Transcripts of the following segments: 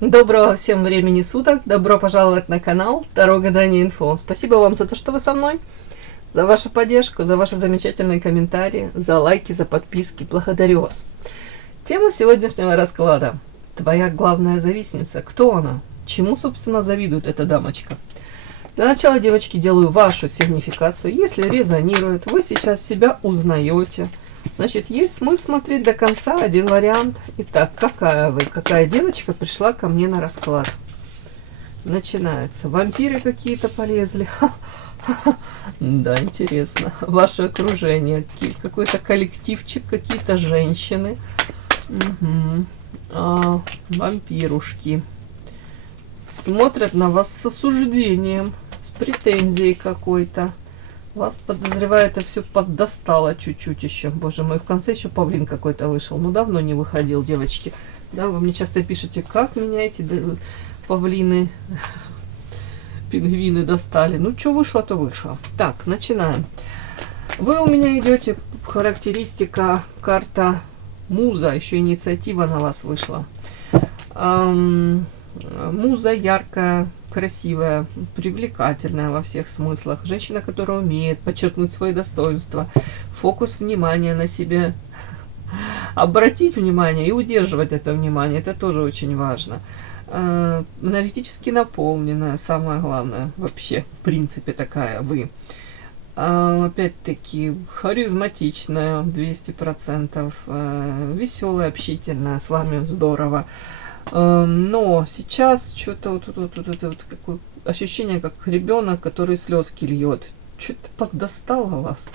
Доброго всем времени суток, добро пожаловать на канал Таро Гадание Инфо. Спасибо вам за то, что вы со мной, за вашу поддержку, за ваши замечательные комментарии, за лайки, за подписки. Благодарю вас. Тема сегодняшнего расклада. Твоя главная завистница. Кто она? Чему, собственно, завидует эта дамочка? Для начала, девочки, делаю вашу сигнификацию. Если резонирует, вы сейчас себя узнаете. Значит, есть смысл смотреть до конца. Один вариант. Итак, какая вы? Какая девочка пришла ко мне на расклад? Начинается. Вампиры какие-то полезли. Да, интересно. Ваше окружение. Какой-то коллективчик, какие-то женщины. Вампирушки. Смотрят на вас с осуждением, с претензией какой-то. Вас, подозреваю, это все поддостало чуть-чуть еще. Боже мой, в конце еще павлин какой-то вышел. Ну, давно не выходил, девочки. Да, вы мне часто пишете, как меня эти павлины, пингвины достали. Ну, что вышло, то вышло. Так, начинаем. Вы у меня идете, характеристика, карта Муза. Еще инициатива на вас вышла. Муза яркая, красивая, привлекательная во всех смыслах. Женщина, которая умеет подчеркнуть свои достоинства, фокус внимания на себе, обратить внимание и удерживать это внимание. Это тоже очень важно. Энергетически наполненная, самое главное, вообще, в принципе, такая вы. Опять-таки, харизматичная, 200%, веселая, общительная, с вами здорово. Но сейчас что-то вот какое ощущение, как ребенок, который слезки льет. Что-то поддостало вас.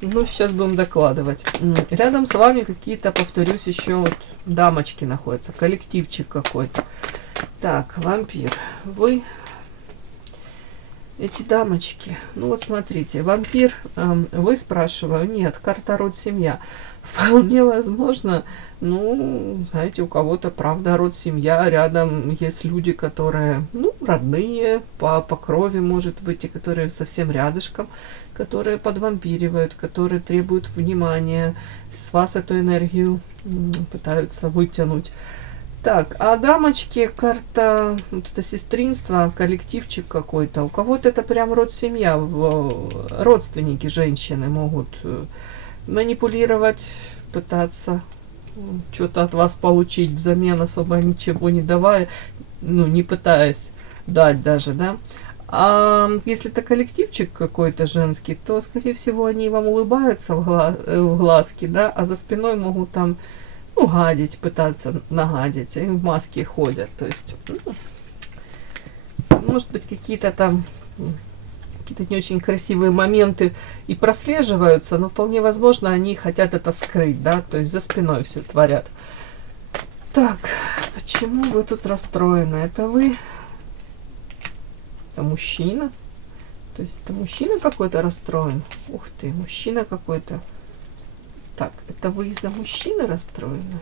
Ну, сейчас будем докладывать. Рядом с вами какие-то, повторюсь, еще вот дамочки находятся. Коллективчик какой-то. Так, вампир. Вы... Эти дамочки. Ну вот смотрите. Вампир. Вы, спрашиваю. Нет, карта род, семья. Вполне возможно, ну, знаете, у кого-то, правда, род, семья, рядом есть люди, которые, ну, родные, по крови, может быть, и которые совсем рядышком, которые подвампиривают, которые требуют внимания, с вас эту энергию пытаются вытянуть. Так, а дамочки, карта, вот это сестринство, коллективчик какой-то, у кого-то это прям род, семья, родственники женщины могут манипулировать, пытаться что-то от вас получить взамен, особо ничего не давая, ну, не пытаясь дать даже, да. А если это коллективчик какой-то женский, то, скорее всего, они вам улыбаются в глазки, да, а за спиной могут там, ну, гадить, пытаться нагадить, и в маске ходят, то есть, ну, может быть, какие-то там... какие-то не очень красивые моменты и прослеживаются, но вполне возможно, они хотят это скрыть, да, то есть за спиной все творят. Так, почему вы тут расстроены? Это вы? Это мужчина? То есть это мужчина какой-то расстроен? Ух ты, мужчина какой-то. Так, это вы из-за мужчины расстроены?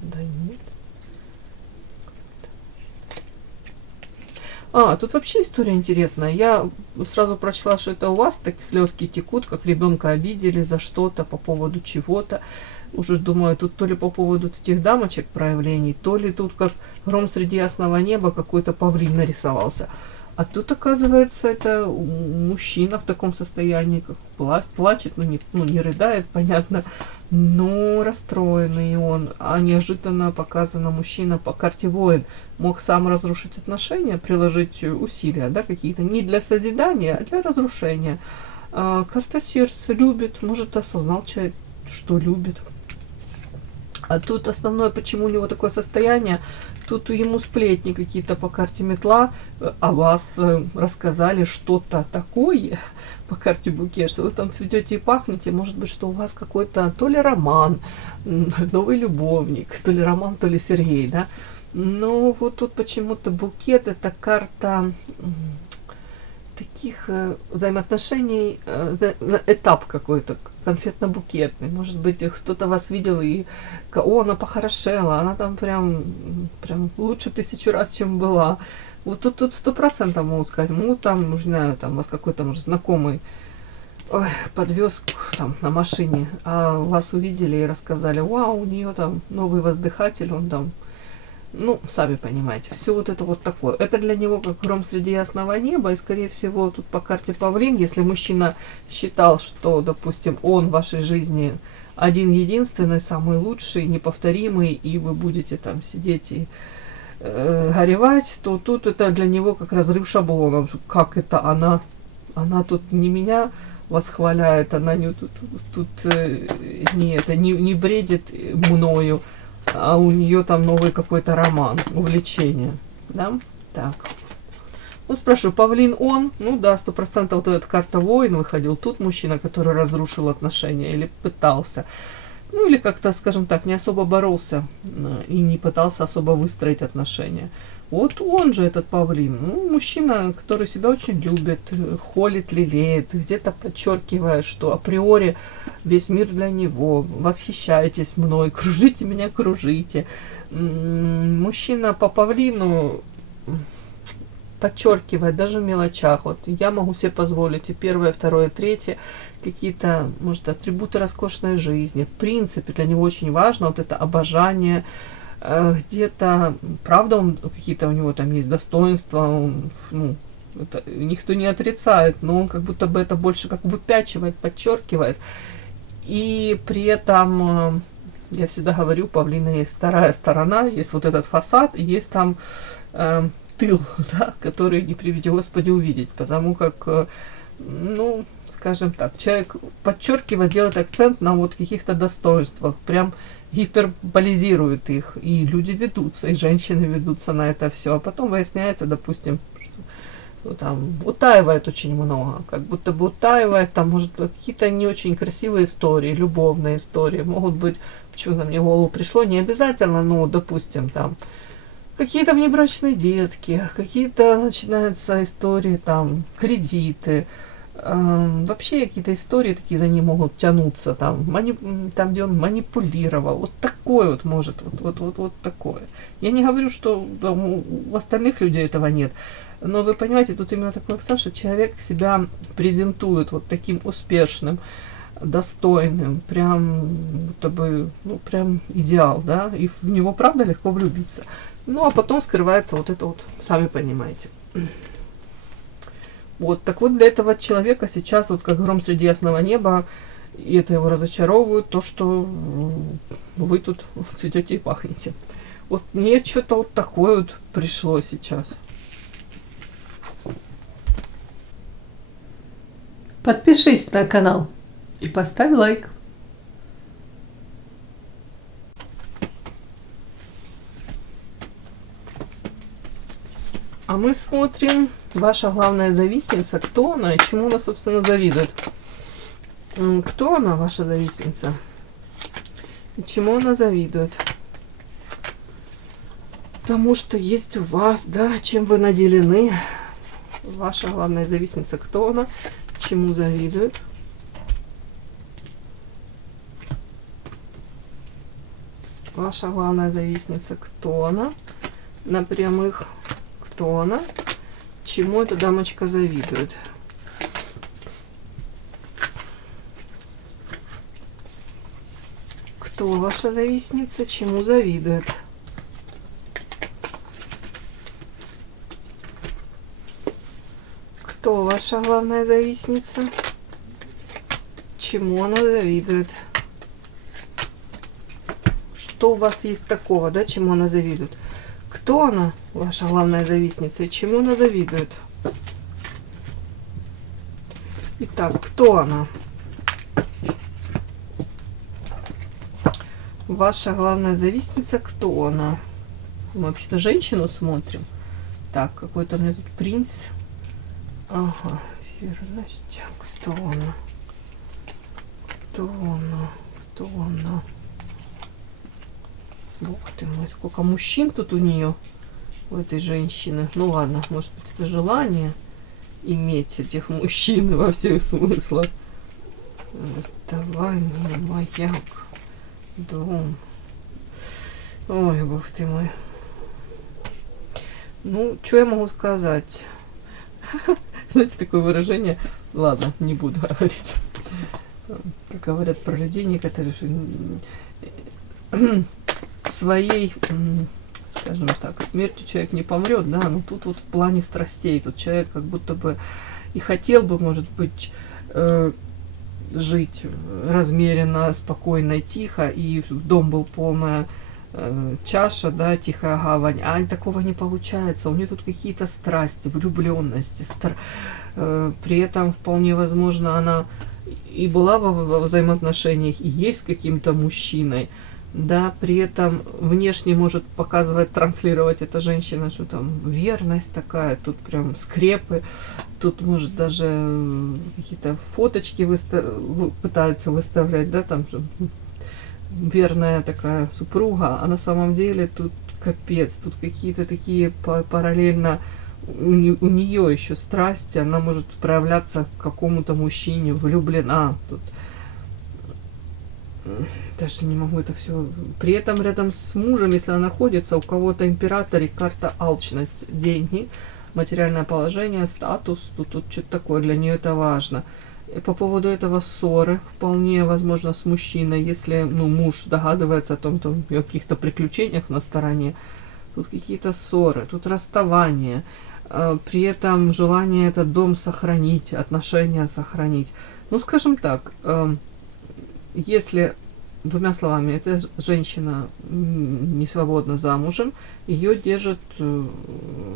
Да нет. Тут вообще история интересная. Я сразу прочла, что это у вас так слезки текут, как ребенка обидели за что-то, по поводу чего-то. Уже думаю, тут то ли по поводу этих дамочек проявлений, то ли тут как гром среди ясного неба какой-то павлин нарисовался. А тут, оказывается, это мужчина в таком состоянии, как плачет, ну, не рыдает, понятно, но расстроенный он. А неожиданно показано мужчина по карте воин. Мог сам разрушить отношения, приложить усилия, да, какие-то не для созидания, а для разрушения. Карта сердца любит, может, осознал человек, что любит. А тут основное, почему у него такое состояние, тут ему сплетни какие-то по карте метла о вас рассказали что-то такое по карте букет, что вы там цветете и пахнете, может быть, что у вас какой-то то ли роман, новый любовник, то ли роман, то ли Сергей, да. Но вот тут почему-то букет, это карта таких взаимоотношений, этап какой-то, конфетно-букетный. Может быть, кто-то вас видел и она похорошела, она там прям лучше 1000 раз, чем была. Вот тут 100% могу сказать. Ну, там, не знаю, там вас какой-то, может, знакомый подвез там на машине, а вас увидели и рассказали, вау, у нее там новый воздыхатель, он там ну, сами понимаете, все вот это вот такое. Это для него как гром среди ясного неба, и, скорее всего, тут по карте Павлин, если мужчина считал, что, допустим, он в вашей жизни один-единственный, самый лучший, неповторимый, и вы будете там сидеть и горевать, то тут это для него как разрыв шаблонов. Как это она тут не меня восхваляет, она не, не бредит мною, а у нее там новый какой-то роман, увлечение, да? Так. Ну, спрашиваю, Павлин он? Ну да, 100% вот эта карта воин выходил. Тут мужчина, который разрушил отношения или пытался. Ну, или как-то, скажем так, не особо боролся и не пытался особо выстроить отношения. Вот он же, этот Павлин. Ну, мужчина, который себя очень любит, холит, лелеет, где-то подчеркивает, что априори весь мир для него. Восхищайтесь мной, кружите меня, кружите. Мужчина по Павлину подчеркивает даже в мелочах. Вот я могу себе позволить и первое, второе, третье, какие-то, может, атрибуты роскошной жизни. В принципе, для него очень важно вот это обожание. Где-то, правда, он какие-то у него там есть достоинства, он, ну, это никто не отрицает, но он как будто бы это больше как выпячивает, подчеркивает. И при этом, я всегда говорю, у Павлина есть вторая сторона, есть вот этот фасад, и есть там тыл, да, который не приведи Господи увидеть, потому как, ну, скажем так, человек подчеркивает, делает акцент на вот каких-то достоинствах, прям гиперболизирует их, и люди ведутся, и женщины ведутся на это все, а потом выясняется, допустим, что там утаивает очень много, как будто бы утаивает, там, может быть, какие-то не очень красивые истории, любовные истории, могут быть, почему-то мне в голову пришло, не обязательно, ну, допустим, там, какие-то внебрачные детки, какие-то начинаются истории, там, кредиты, вообще какие-то истории такие за ним могут тянуться, там, там, где он манипулировал, вот такое вот может, вот такое. Я не говорю, что у остальных людей этого нет, но вы понимаете, тут именно такой акцент, что человек себя презентует вот таким успешным, достойным, прям, будто бы, ну, прям идеал, да, и в него, правда, легко влюбиться. Ну, а потом скрывается вот это вот, сами понимаете. Вот, так вот, для этого человека сейчас, вот как гром среди ясного неба, и это его разочаровывает, то, что вы тут цветете и пахнете. Вот мне что-то вот такое вот пришло сейчас. Подпишись на канал и поставь лайк. А мы смотрим, ваша главная завистница, кто она и чему она, собственно, завидует. Кто она, ваша завистница? И чему она завидует? Потому что есть у вас, да, чем вы наделены. Ваша главная завистница, кто она, чему завидует. Ваша главная завистница, кто она? На прямых, кто она? Чему эта дамочка завидует? Кто ваша завистница, чему завидует? Кто ваша главная завистница? Чему она завидует? Что у вас есть такого, да, чему она завидует? Кто она, ваша главная завистница, и чему она завидует? Итак, кто она? Ваша главная завистница, кто она? Мы вообще-то женщину смотрим. Так, какой-то у меня тут принц. Ага, верность. Кто она? Кто она? Кто она? Бог ты мой, сколько мужчин тут у нее, у этой женщины. Ну ладно, может быть, это желание иметь этих мужчин во всех смыслах. Расставание, маяк, дом. Ой, бог ты мой. Ну, что я могу сказать? Знаете, такое выражение. Ладно, не буду говорить. Как говорят про людей, некоторые своей скажем так, смертью человек не помрет, да, но тут вот в плане страстей, тут человек как будто бы и хотел бы, может быть, жить размеренно, спокойно, тихо, и дом был полная чаша, да, тихая гавань, а такого не получается. У нее тут какие-то страсти, влюбленности, при этом вполне возможно она и была во взаимоотношениях, и есть с каким-то мужчиной, да, при этом внешне может показывать, транслировать эта женщина, что там верность такая, тут прям скрепы, тут может даже какие-то фоточки пытаются выставлять, да, там же верная такая супруга, а на самом деле тут капец, тут какие-то такие параллельно у нее еще страсти, она может проявляться к какому-то мужчине, влюблена. Тут даже не могу это все. При этом рядом с мужем, если она находится, у кого-то император и карта алчность, деньги, материальное положение, статус, тут что-то такое, для нее это важно. И по поводу этого ссоры, вполне возможно, с мужчиной, если муж догадывается о том, о каких-то приключениях на стороне, тут какие-то ссоры, тут расставание, при этом желание этот дом сохранить, отношения сохранить. Ну, скажем так, если, двумя словами, эта женщина не свободна замужем, ее держит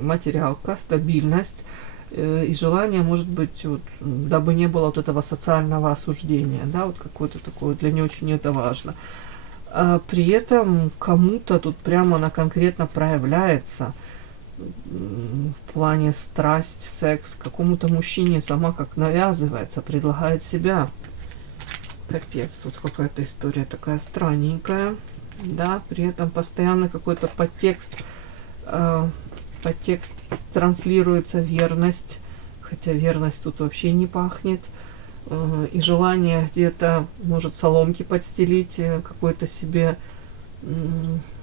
материалка, стабильность и желание, может быть, вот, дабы не было вот этого социального осуждения, да, вот какое-то такое, для нее очень это важно. А при этом кому-то тут прямо она конкретно проявляется в плане страсть, секс, какому-то мужчине сама как навязывается, предлагает себя. Капец, тут какая-то история такая странненькая, да, при этом постоянно какой-то подтекст транслируется верность, хотя верность тут вообще не пахнет, и желание где-то, может, соломки подстелить какой-то себе,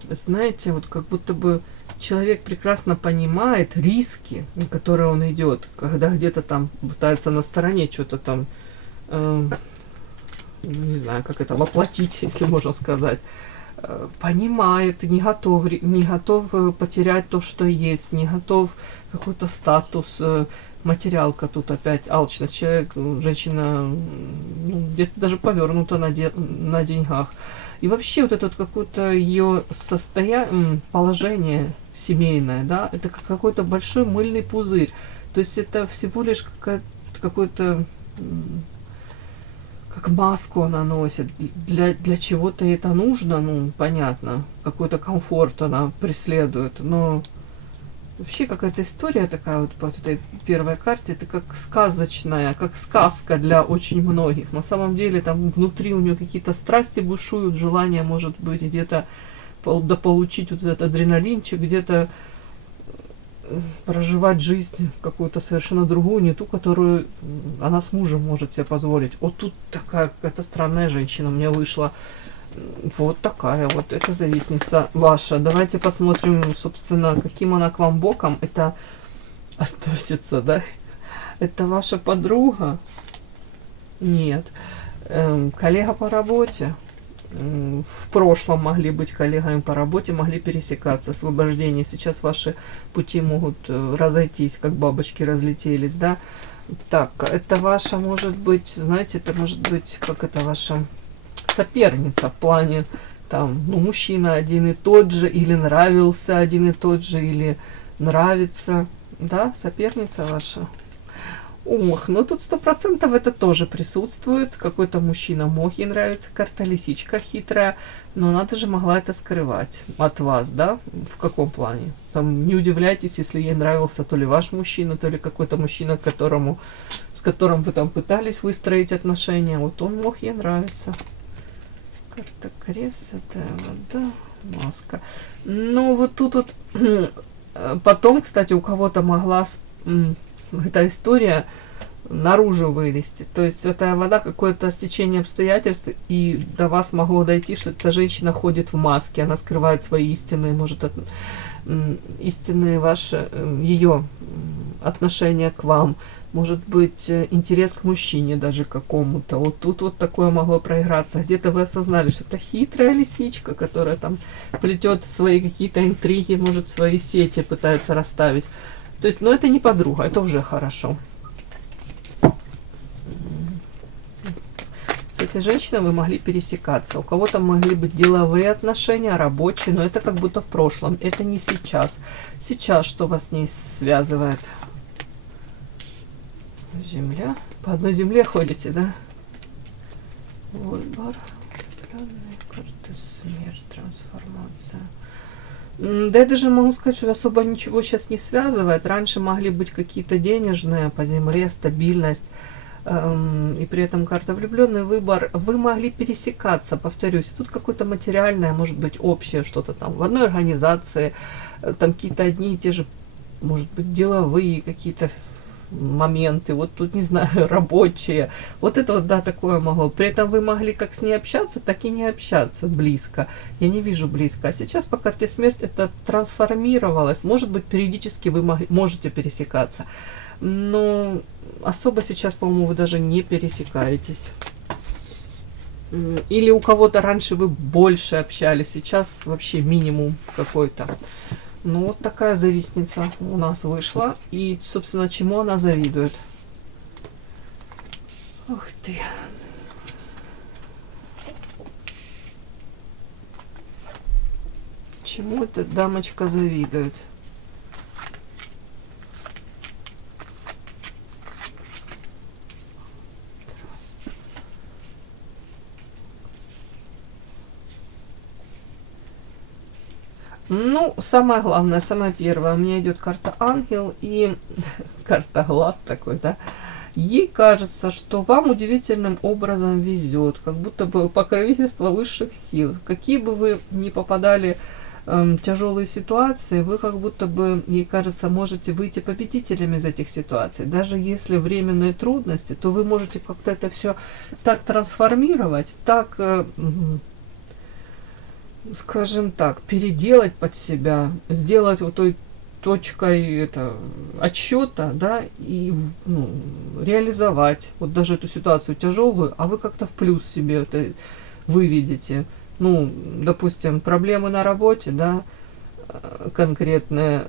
знаете, вот как будто бы человек прекрасно понимает риски, на которые он идет, когда где-то там пытается на стороне что-то там, не знаю, как это воплотить, если можно сказать, понимает, не готов потерять то, что есть, не готов какой-то статус, материалка тут опять, алчность, человек, женщина, где-то даже повернута на деньгах. И вообще вот это вот какое-то ее положение семейное, да, это какой-то большой мыльный пузырь. То есть это всего лишь какой-то, как маску она носит, для чего-то это нужно, понятно, какой-то комфорт она преследует, но вообще какая-то история такая вот по этой первой карте, это как сказочная, как сказка для очень многих. На самом деле там внутри у нее какие-то страсти бушуют, желание может быть где-то дополучить вот этот адреналинчик, где-то проживать жизнь какую-то совершенно другую, не ту, которую она с мужем может себе позволить. Вот тут такая какая-то странная женщина мне вышла. Вот такая вот, это завистница ваша. Давайте посмотрим, собственно, каким она к вам боком это относится, да? Это ваша подруга? Нет. Коллега по работе? В прошлом могли быть коллегами по работе, могли пересекаться, освобождение. Сейчас ваши пути могут разойтись, как бабочки разлетелись, да? Так, это ваша, может быть, знаете, это может быть, как это ваша соперница в плане, там, мужчина один и тот же, или нравился один и тот же, или нравится, да, соперница ваша. Ох, ну тут 100% это тоже присутствует. Какой-то мужчина мог ей нравиться, карта лисичка хитрая, но она даже могла это скрывать от вас, да? В каком плане? Там не удивляйтесь, если ей нравился то ли ваш мужчина, то ли какой-то мужчина, с которым вы там пытались выстроить отношения. Вот он мог ей нравиться. Карта крест, это вода, маска. Ну вот тут вот потом, кстати, у кого-то могла эта история наружу вылезти. То есть это вода, какое-то стечение обстоятельств, и до вас могло дойти, что эта женщина ходит в маске, она скрывает свои истинные, может, истинные ваши, ее отношение к вам, может быть интерес к мужчине даже какому-то. Вот тут вот такое могло проиграться. Где-то вы осознали, что это хитрая лисичка, которая там плетет свои какие-то интриги, может свои сети пытается расставить. То есть, ну это не подруга, это уже хорошо. С этой женщиной вы могли пересекаться. У кого-то могли быть деловые отношения, рабочие, но это как будто в прошлом. Это не сейчас. Сейчас что вас с ней связывает? Земля. По одной земле ходите, да? Выбор. Карты смерть, трансформация. Да я даже могу сказать, что особо ничего сейчас не связывает. Раньше могли быть какие-то денежные по земле, стабильность. И при этом карта влюбленный выбор. Вы могли пересекаться, повторюсь. Тут какое-то материальное, может быть, общее что-то там в одной организации. Там какие-то одни и те же, может быть, деловые какие-то моменты, вот тут, не знаю, рабочие. Вот это вот, да, такое могло. При этом вы могли как с ней общаться, так и не общаться близко. Я не вижу близко. А сейчас по карте смерть это трансформировалось. Может быть, периодически вы можете пересекаться. Но особо сейчас, по-моему, вы даже не пересекаетесь. Или у кого-то раньше вы больше общались, сейчас вообще минимум какой-то. Ну, вот такая завистница у нас вышла. И, собственно, чему она завидует? Ух ты. Чему эта дамочка завидует? Ну, самое главное, самое первое, у меня идет карта ангел и карта глаз такой, да. Ей кажется, что вам удивительным образом везет, как будто бы покровительство высших сил. Какие бы вы ни попадали тяжелые ситуации, вы как будто бы, ей кажется, можете выйти победителями из этих ситуаций. Даже если временные трудности, то вы можете как-то это все так трансформировать, так... скажем так, переделать под себя, сделать вот той точкой отсчета, да, и ну, реализовать вот даже эту ситуацию тяжелую, а вы как-то в плюс себе это выведете. Ну, допустим, проблемы на работе, да, конкретные,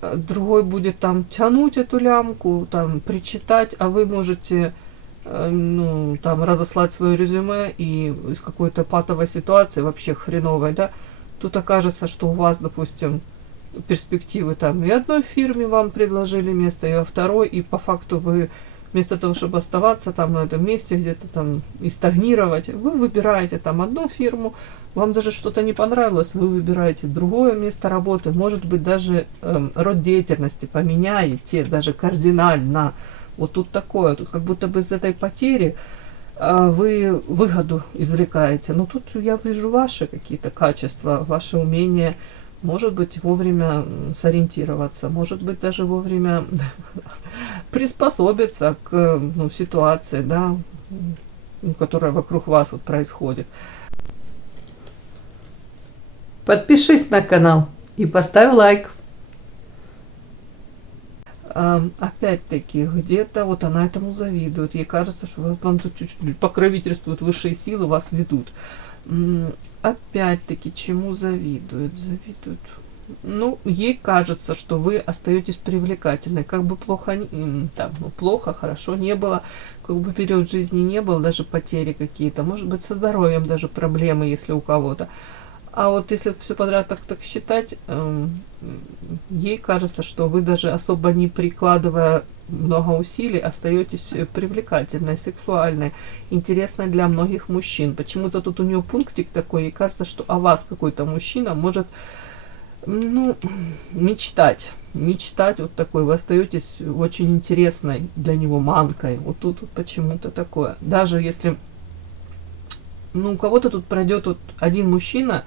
другой будет там тянуть эту лямку, там причитать, а вы можете ну, там, разослать свое резюме и из какой-то патовой ситуации, вообще хреновой, да, тут окажется, что у вас, допустим, перспективы там и одной фирме вам предложили место, и во второй, и по факту вы вместо того, чтобы оставаться там на этом месте, где-то там и стагнировать, вы выбираете там одну фирму, вам даже что-то не понравилось, вы выбираете другое место работы, может быть, даже род деятельности поменяете, даже кардинально. Вот тут такое, тут как будто бы из этой потери вы выгоду извлекаете. Но тут я вижу ваши какие-то качества, ваше умение, может быть, вовремя сориентироваться, может быть, даже вовремя приспособиться к ну, ситуации, да, которая вокруг вас вот происходит. Подпишись на канал и поставь лайк. Опять-таки, где-то вот она этому завидует. Ей кажется, что вам тут чуть-чуть покровительствуют высшие силы, вас ведут. Опять-таки, чему завидует? Завидует. Ну, ей кажется, что вы остаетесь привлекательной. Как бы плохо, там, ну, плохо, хорошо не было, как бы период жизни не был, даже потери какие-то. Может быть, со здоровьем даже проблемы, если у кого-то. А вот если все подряд так считать, ей кажется, что вы даже особо не прикладывая много усилий, остаетесь привлекательной, сексуальной, интересной для многих мужчин. Почему-то тут у нее пунктик такой, ей кажется, что о вас какой-то мужчина может, ну, мечтать вот такой, вы остаетесь очень интересной для него манкой. Вот тут вот почему-то такое. Даже если... Ну, у кого-то тут пройдет вот один мужчина,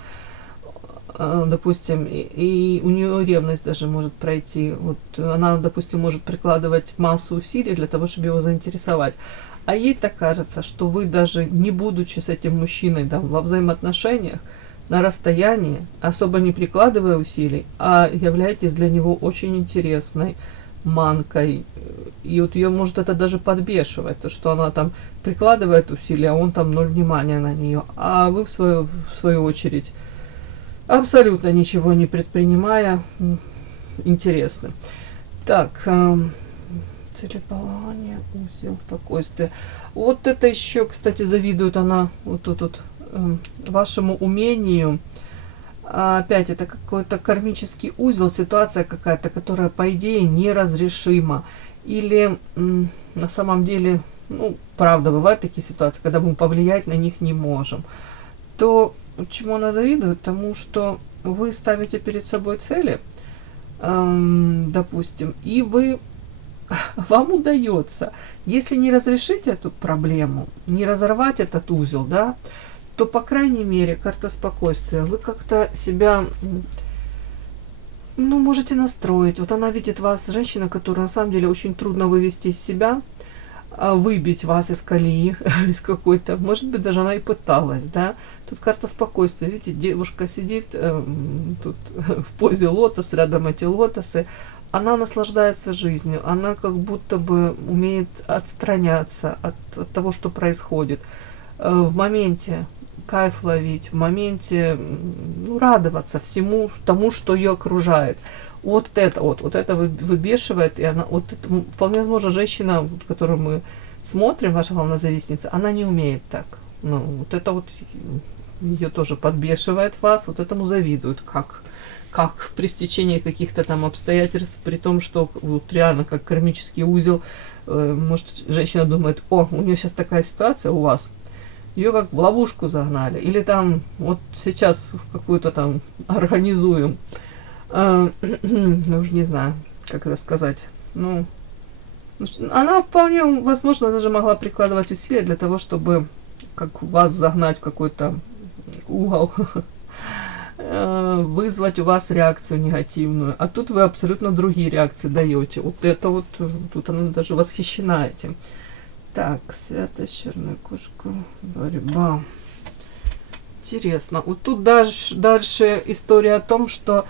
допустим, и у нее ревность даже может пройти. Вот она, допустим, может прикладывать массу усилий для того, чтобы его заинтересовать. А ей так кажется, что вы даже не будучи с этим мужчиной да, во взаимоотношениях, на расстоянии, особо не прикладывая усилий, а являетесь для него очень интересной. манкой. И вот ее может это даже подбешивать, то, что она там прикладывает усилия, а он там ноль внимания на нее. А вы в свою очередь, абсолютно ничего не предпринимая, интересны. Так, целеполагание, узел, спокойствие. Вот это еще, кстати, завидует она вот тут вот вашему умению. Опять это какой-то кармический узел, ситуация какая-то, которая по идее неразрешима. Или на самом деле, ну, правда, бывают такие ситуации, когда мы повлиять на них не можем. То чему она завидует? Тому, что вы ставите перед собой цели, допустим, и вам удается, если не разрешить эту проблему, не разорвать этот узел, да, то, по крайней мере, карта спокойствия, вы как-то себя, ну, можете настроить. Вот она видит вас, женщина, которую на самом деле очень трудно вывести из себя, выбить вас из колеи, из какой-то, может быть, даже она и пыталась, да. Тут карта спокойствия, видите, девушка сидит тут в позе лотос, рядом эти лотосы, она наслаждается жизнью, она как будто бы умеет отстраняться от того, что происходит, в моменте кайф ловить, в моменте, ну, радоваться всему тому, что ее окружает. Вот это выбешивает, и она, вот это, вполне возможно, женщина, которую мы смотрим, ваша главная завистница, она не умеет так. Ну, вот это вот ее тоже подбешивает вас, вот этому завидуют, как при стечении каких-то там обстоятельств, при том, что вот реально как кармический узел, может, женщина думает, о, у нее сейчас такая ситуация у вас, ее как в ловушку загнали, или там вот сейчас какую-то там организуем, ну уж не знаю, как это сказать, ну, она вполне возможно даже могла прикладывать усилия для того, чтобы как вас загнать в какой-то угол, вызвать у вас реакцию негативную, а тут вы абсолютно другие реакции даете. Вот это вот, тут она даже восхищена этим. Так, святость, черная кошка, борьба. Интересно. Вот тут дальше история о том, что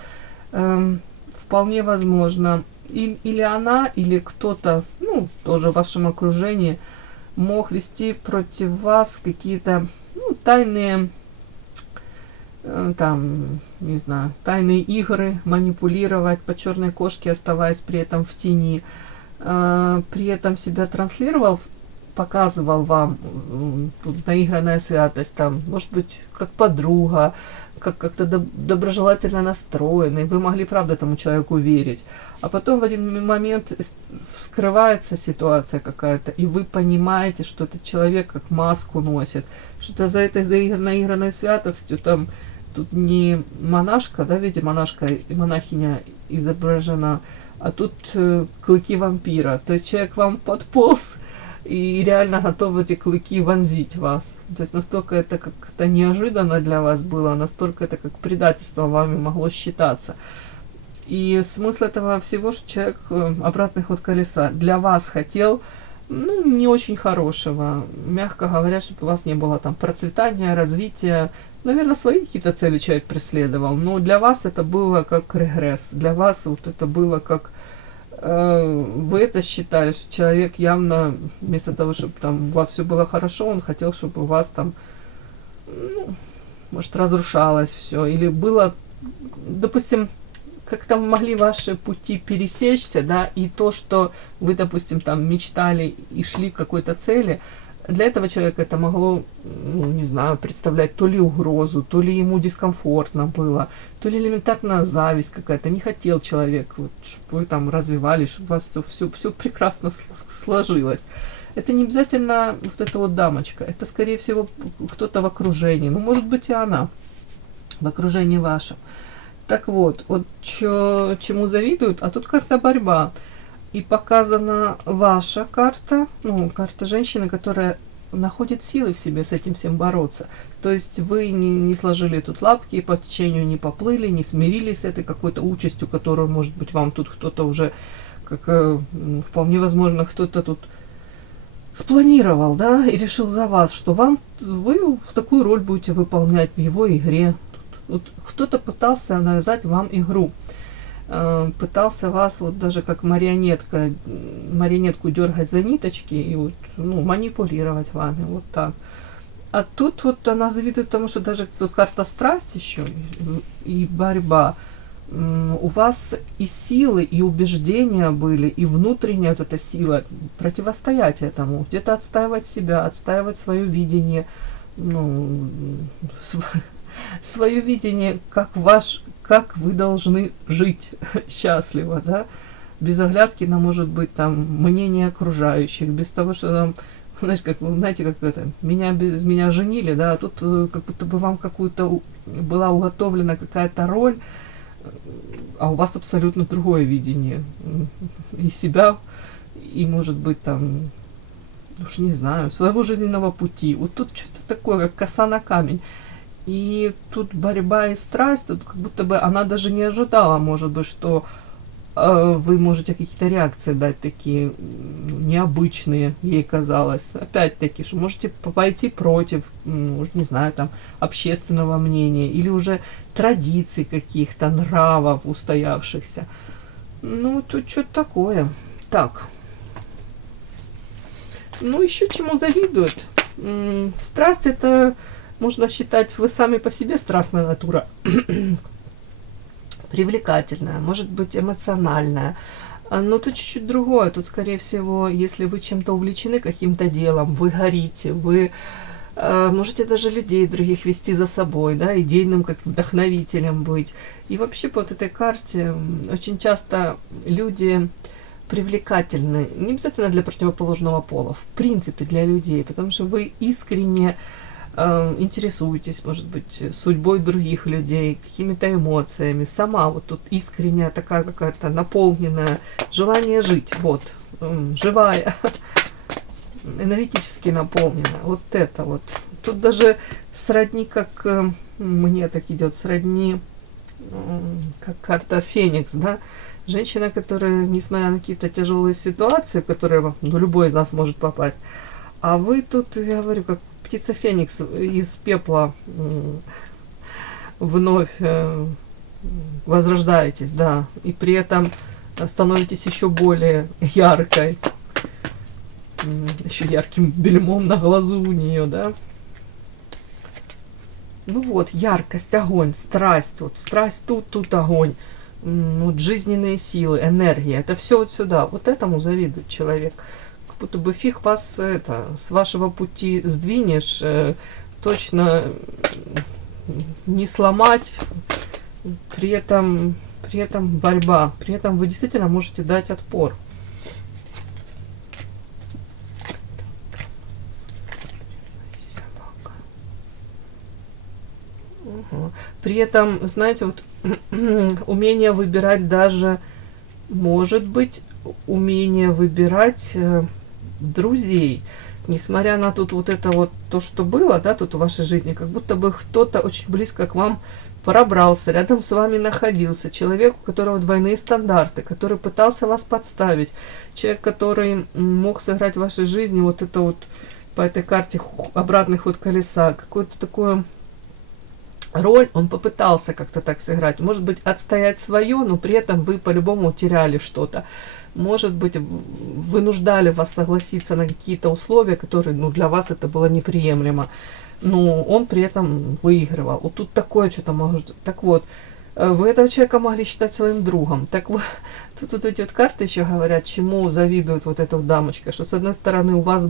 вполне возможно, или она, или кто-то, ну, тоже в вашем окружении, мог вести против вас какие-то, ну, тайные, там, не знаю, тайные игры, манипулировать по черной кошке, оставаясь при этом в тени, при этом себя транслировал, показывал вам тут наигранная святость, там, может быть, как подруга, как-то доброжелательно настроенный, вы могли, правда, этому человеку верить. А потом в один момент вскрывается ситуация какая-то, и вы понимаете, что этот человек как маску носит, что-то за этой наигранной святостью там тут не монашка, да, видите, монашка и монахиня изображена, а тут клыки вампира. То есть человек вам подполз и реально готов эти клыки вонзить в вас. То есть настолько это как-то неожиданно для вас было, настолько это как предательство вами могло считаться. И смысл этого всего, что человек, обратный ход колеса, для вас хотел, ну, не очень хорошего. Мягко говоря, чтобы у вас не было там процветания, развития. Наверное, свои какие-то цели человек преследовал, но для вас это было как регресс. Для вас вот это было как... вы это считали, что человек явно вместо того, чтобы там у вас все было хорошо, он хотел, чтобы у вас там, ну, может, разрушалось все. Или было, допустим, как-то могли ваши пути пересечься, да, и то, что вы, допустим, там мечтали и шли к какой-то цели, для этого человека это могло, ну, не знаю, представлять то ли угрозу, то ли ему дискомфортно было, то ли элементарно зависть какая-то. Не хотел человек, вот, чтобы вы там развивались, чтобы у вас все прекрасно сложилось. Это не обязательно вот эта вот дамочка, это, скорее всего, кто-то в окружении, ну, может быть, и она в окружении вашем. Так вот чему завидуют, а тут карта борьба. И показана ваша карта, ну, карта женщины, которая находит силы в себе с этим всем бороться. То есть вы не сложили тут лапки, и по течению не поплыли, не смирились с этой какой-то участью, которую, может быть, вам тут кто-то уже, как вполне возможно, кто-то тут спланировал, да, и решил за вас, что вы в такую роль будете выполнять в его игре. Вот кто-то пытался навязать вам игру. пытался вас вот даже как марионетку дергать за ниточки и вот, ну, манипулировать вами, вот так. А тут вот она завидует тому, что даже тут карта страсть еще и борьба. У вас и силы, и убеждения были, и внутренняя вот эта сила противостоять этому, где-то отстаивать себя, отстаивать свое видение, ну, свое видение, как вы должны жить счастливо, да, без оглядки на, может быть, там, мнение окружающих, без того, что там, знаете, как это, меня женили, да, а тут как будто бы вам какую-то была уготовлена какая-то роль, а у вас абсолютно другое видение и себя, и, может быть, там, уж не знаю, своего жизненного пути. Вот тут что-то такое, как коса на камень. И тут борьба и страсть, тут как будто бы она даже не ожидала, может быть, что вы можете какие-то реакции дать такие необычные, ей казалось. Опять-таки, что можете пойти против, уж не знаю, там, общественного мнения или уже традиций каких-то, нравов устоявшихся. Ну, тут что-то такое. Так. Ну, еще чему завидуют. Страсть — это, можно считать, вы сами по себе страстная натура. Привлекательная, может быть, эмоциональная. Но тут чуть-чуть другое. Тут, скорее всего, если вы чем-то увлечены, каким-то делом, вы горите, вы можете даже людей других вести за собой, да, идейным как вдохновителем быть. И вообще по вот этой карте очень часто люди привлекательны, не обязательно для противоположного пола, в принципе для людей, потому что вы искренне интересуетесь, может быть, судьбой других людей, какими-то эмоциями. Сама вот тут искренняя такая какая-то наполненная, желание жить, вот, живая, энергетически наполненная. Вот это вот. Тут даже сродни, как мне так идет, сродни, как карта Феникс, да. Женщина, которая, несмотря на какие-то тяжелые ситуации, в которые, ну, любой из нас может попасть, а вы тут, я говорю, как птица Феникс из пепла вновь возрождаетесь, да, и при этом становитесь еще более яркой, еще ярким бельмом на глазу у нее, да. Ну вот, яркость, огонь, страсть, вот страсть тут огонь, вот жизненные силы, энергия, это все вот сюда, вот этому завидует человек. Будто бы фиг вас это, с вашего пути сдвинешь, точно не сломать, при этом борьба, при этом вы действительно можете дать отпор. При этом, знаете, вот умение выбирать даже, может быть, умение выбирать друзей, несмотря на тут вот это вот то, что было, да, тут в вашей жизни, как будто бы кто-то очень близко к вам пробрался, рядом с вами находился, человек, у которого двойные стандарты, который пытался вас подставить, человек, который мог сыграть в вашей жизни вот это вот по этой карте обратный ход колеса, какое-то такое роль, он попытался как-то так сыграть, может быть, отстоять свое, но при этом вы по-любому теряли что-то. Может быть, вынуждали вас согласиться на какие-то условия, которые, ну, для вас это было неприемлемо. Но он при этом выигрывал. Вот тут такое что-то может... Так вот, вы этого человека могли считать своим другом. Так вот, тут вот эти вот карты еще говорят, чему завидует вот эта вот дамочка. Что, с одной стороны, у вас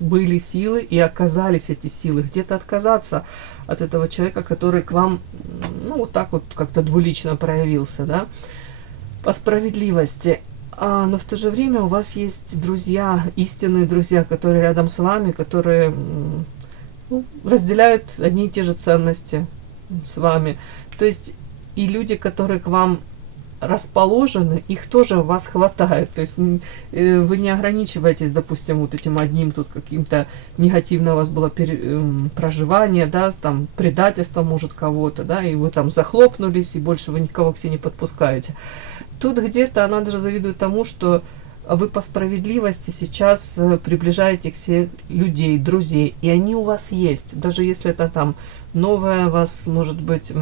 были силы и оказались эти силы. Где-то отказаться от этого человека, который к вам, ну, вот так вот как-то двулично проявился, да, по справедливости. Но в то же время у вас есть друзья, истинные друзья, которые рядом с вами, которые, ну, разделяют одни и те же ценности с вами. То есть и люди, которые к вам расположены, их тоже у вас хватает. То есть вы не ограничиваетесь, допустим, вот этим одним тут каким-то негативно у вас было проживание, да, там предательство может кого-то, да, и вы там захлопнулись, и больше вы никого к себе не подпускаете. Тут где-то она даже завидует тому, что вы по справедливости сейчас приближаете к себе людей, друзей, и они у вас есть. Даже если это там новое вас, может быть,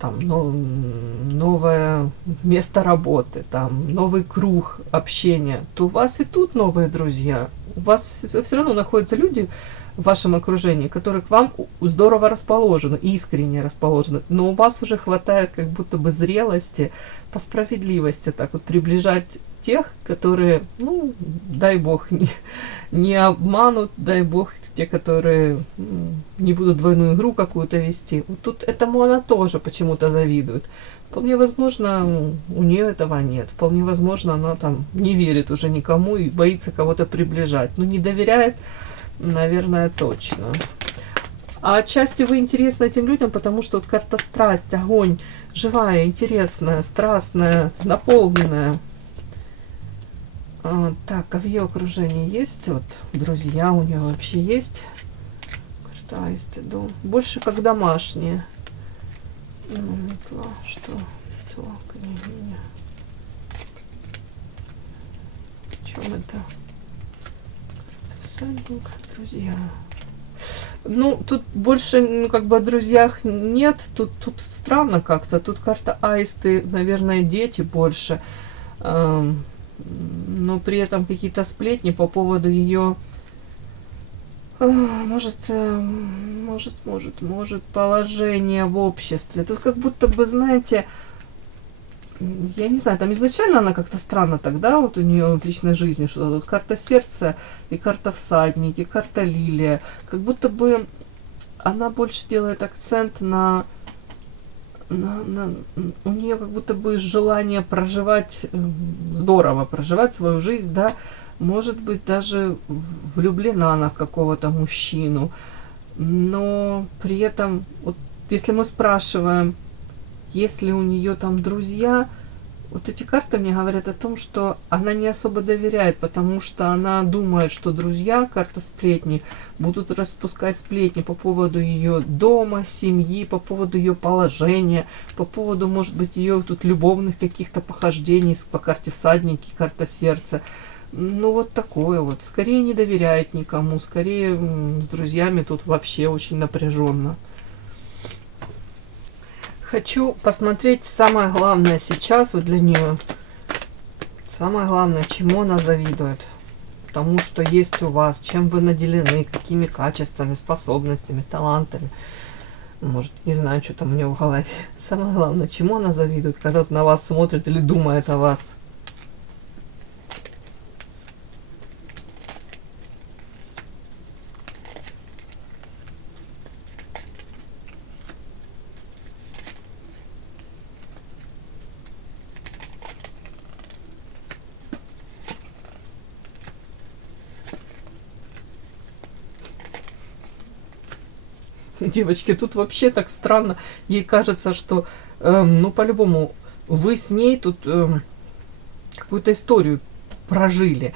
там новое место работы, там новый круг общения, то у вас и тут новые друзья. У вас все равно находятся люди в вашем окружении, которые к вам здорово расположены, искренне расположены, но у вас уже хватает как будто бы зрелости по справедливости так вот приближать тех, которые, ну, дай бог, не обманут, дай бог, те, которые не будут двойную игру какую-то вести. Вот тут этому она тоже почему-то завидует. Вполне возможно, у нее этого нет. Вполне возможно, она там не верит уже никому и боится кого-то приближать. Ну, не доверяет, наверное, точно. А отчасти вы интересны этим людям, потому что вот карта страсть, огонь, живая, интересная, страстная, наполненная. Так, а в ее окружении есть вот друзья у нее вообще есть? Карта Аисты, дом. Больше как домашние. Метла, что? Метла, княгиня. В чем это? Всадник, друзья. Ну, тут больше, ну, как бы о друзьях нет. Тут странно как-то. Тут карта Аисты, наверное, дети больше. Но при этом какие-то сплетни по поводу ее, может положения в обществе. Тут как будто бы, знаете, я не знаю, там изначально она как-то странно тогда, вот у нее в личной жизни что-то. Тут карта сердца и карта всадник, и карта лилия. Как будто бы она больше делает акцент у нее как будто бы желание проживать, здорово проживать свою жизнь, да, может быть, даже влюблена она в какого-то мужчину, но при этом, вот если мы спрашиваем, есть ли у нее там друзья, вот эти карты мне говорят о том, что она не особо доверяет, потому что она думает, что друзья, карта сплетни, будут распускать сплетни по поводу ее дома, семьи, по поводу ее положения, по поводу, может быть, ее тут любовных каких-то похождений по карте всадники, карта сердца. Ну, вот такое вот. Скорее не доверяет никому, скорее с друзьями тут вообще очень напряженно. Хочу посмотреть самое главное сейчас вот для нее. Самое главное, чему она завидует. Тому, что есть у вас, чем вы наделены, какими качествами, способностями, талантами. Может, не знаю, что там у нее в голове. Самое главное, чему она завидует, когда вот на вас смотрит или думает о вас. Девочки, тут вообще так странно. Ей кажется, что, ну, по-любому, вы с ней тут какую-то историю прожили.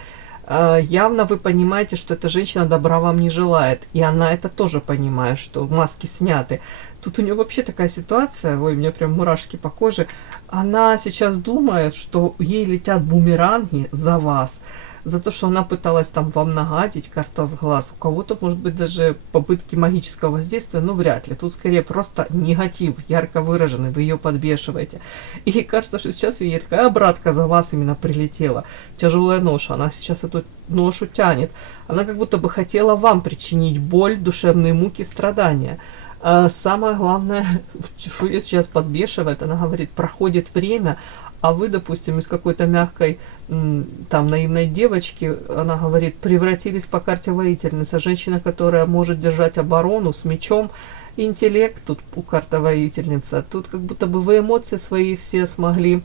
Явно вы понимаете, что эта женщина добра вам не желает. И она это тоже понимает, что маски сняты. Тут у нее вообще такая ситуация, ой, у меня прям мурашки по коже. Она сейчас думает, что ей летят бумеранги за вас. За то, что она пыталась там вам нагадить, карта с глаз. У кого-то, может быть, даже попытки магического воздействия, но вряд ли. Тут скорее просто негатив, ярко выраженный, вы ее подбешиваете. И ей кажется, что сейчас ей такая обратка за вас именно прилетела. Тяжелая ноша, она сейчас эту ношу тянет. Она как будто бы хотела вам причинить боль, душевные муки, страдания. А самое главное, что ее сейчас подбешивает, она говорит, проходит время, а вы, допустим, из какой-то мягкой, там, наивной девочки, она говорит, превратились по карте воительница. Женщина, которая может держать оборону с мечом, интеллект, тут у карты воительница. Тут как будто бы вы эмоции свои все смогли,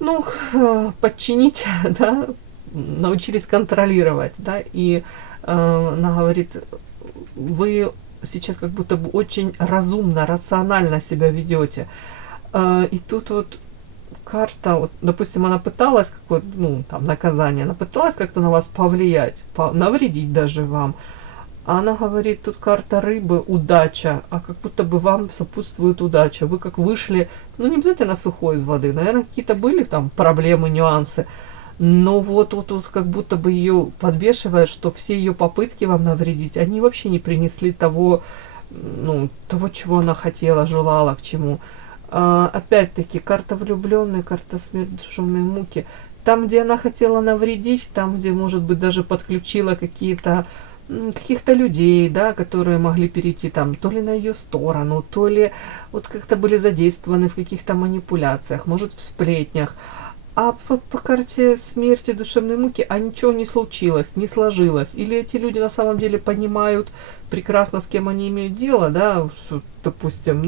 ну, подчинить, да, научились контролировать, да, и она говорит, вы сейчас как будто бы очень разумно, рационально себя ведете. И тут вот карта, вот, допустим, она пыталась какое-то, ну, там, наказание, она пыталась как-то на вас повлиять, навредить даже вам. А она говорит, тут карта рыбы, удача, а как будто бы вам сопутствует удача. Вы как вышли, ну, не обязательно сухой из воды, наверное, какие-то были там проблемы, нюансы. Но вот как будто бы ее подбешивает, что все ее попытки вам навредить, они вообще не принесли того ну, того, чего она хотела, желала, к чему. Опять-таки, карта влюбленной, карта смерть, душевные муки. Там, где она хотела навредить, там, где, может быть, даже подключила каких-то людей, да, которые могли перейти там то ли на ее сторону, то ли вот как-то были задействованы в каких-то манипуляциях, может, в сплетнях. А вот по карте смерти, душевной муки, а ничего не случилось, не сложилось. Или эти люди на самом деле понимают прекрасно, с кем они имеют дело, да, что, допустим,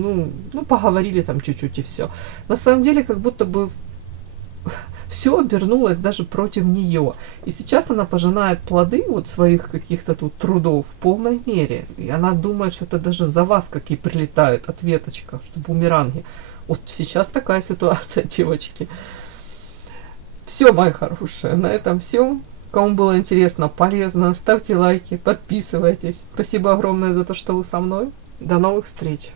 ну, поговорили там чуть-чуть и все. На самом деле, как будто бы все обернулось даже против нее. И сейчас она пожинает плоды вот своих каких-то тут трудов в полной мере. И она думает, что это даже за вас как и прилетает ответочка, что бумеранги. Вот сейчас такая ситуация, девочки. Все, мои хорошие, на этом все. Кому было интересно, полезно, ставьте лайки, подписывайтесь. Спасибо огромное за то, что вы со мной. До новых встреч!